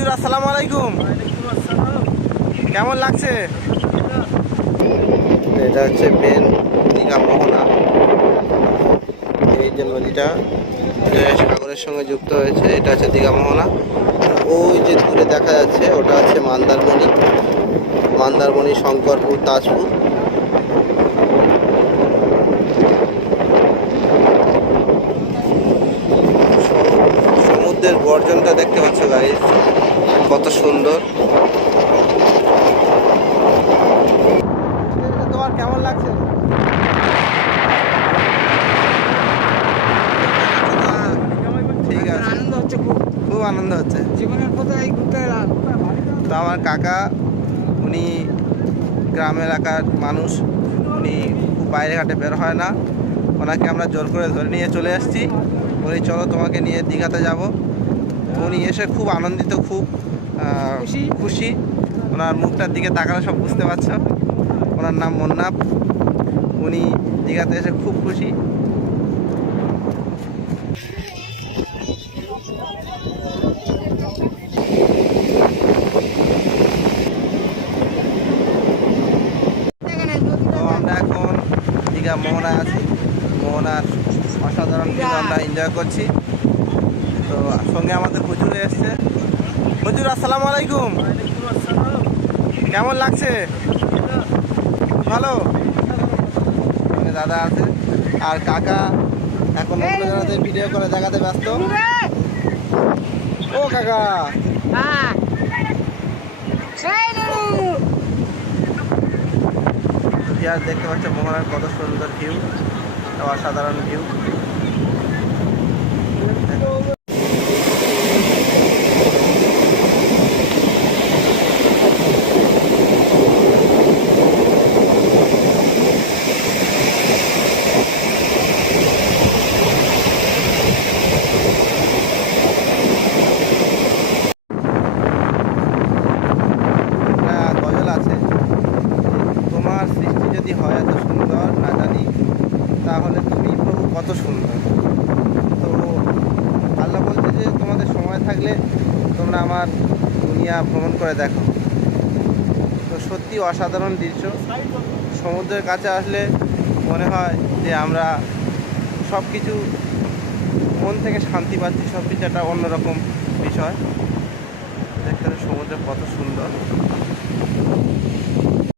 হুজুর আসসালামু আলাইকুম। কেমন লাগছে? এটা হচ্ছে মেন দীঘা মোহনা। এই যে নদীটা সাগরের সঙ্গে যুক্ত হয়েছে, এটা হচ্ছে দীঘা মোহনা। ওই যে দূরে দেখা যাচ্ছে ওটা হচ্ছে মন্দারমণি, শঙ্করপুর, তাজপুর। সমুদ্রের গর্জনটা দেখতে পাচ্ছ গাইস, কত সুন্দর। তোমার কেমন লাগছে? ঠিক আছে, আনন্দ হচ্ছে, খুব আনন্দ হচ্ছে জীবনের পথে এই ঘুরতে এলাম। তো আমার কাকা, উনি গ্রাম এলাকার মানুষ, উনি খুব বাইরে ঘাটে বের হয় না। ওনাকে আমরা জোর করে ধরে নিয়ে চলে আসছি। উনি চলো তোমাকে নিয়ে দীঘাতে যাব। উনি এসে খুব আনন্দিত, খুব খুশি। ওনার মুখটার দিকে তাকালে সব বুঝতে পারছো। ওনার নাম মন্নাপ। উনি দীঘাতে এসে খুব খুশি। তো আমরা এখন দীঘা মোহনায় আছি। মোহনার অসাধারণ ভিউ আমরা এনজয় করছি। তো সঙ্গে আমাদের হুজুর এসছে। হুজুর আসসালামু আলাইকুম। কেমন লাগছে? ভালো। সঙ্গে দাদা আছে আর কাকা এখন অন্য জায়গাতে ভিডিও করে দেখাতে ব্যস্ত। ও কাকা, আর দেখতে পাচ্ছ মোহনার কত সুন্দর ভিউ, অসাধারণ ভিউ। গজল আছে, তোমার সৃষ্টি যদি হয় এত সুন্দর না জানি, তাহলে তুমি প্রভু কত সুন্দর। তো আল্লাহ বলছে যে তোমাদের সময় থাকলে তোমরা আমার দুনিয়া ভ্রমণ করে দেখো। তো সত্যি অসাধারণ দৃশ্য। সমুদ্রের কাছে আসলে মনে হয় যে আমরা সব কিছু মন থেকে শান্তি পাচ্ছি, সব কিছু একটা অন্যরকম বিষয়। দেখতে সমুদ্র কত সুন্দর।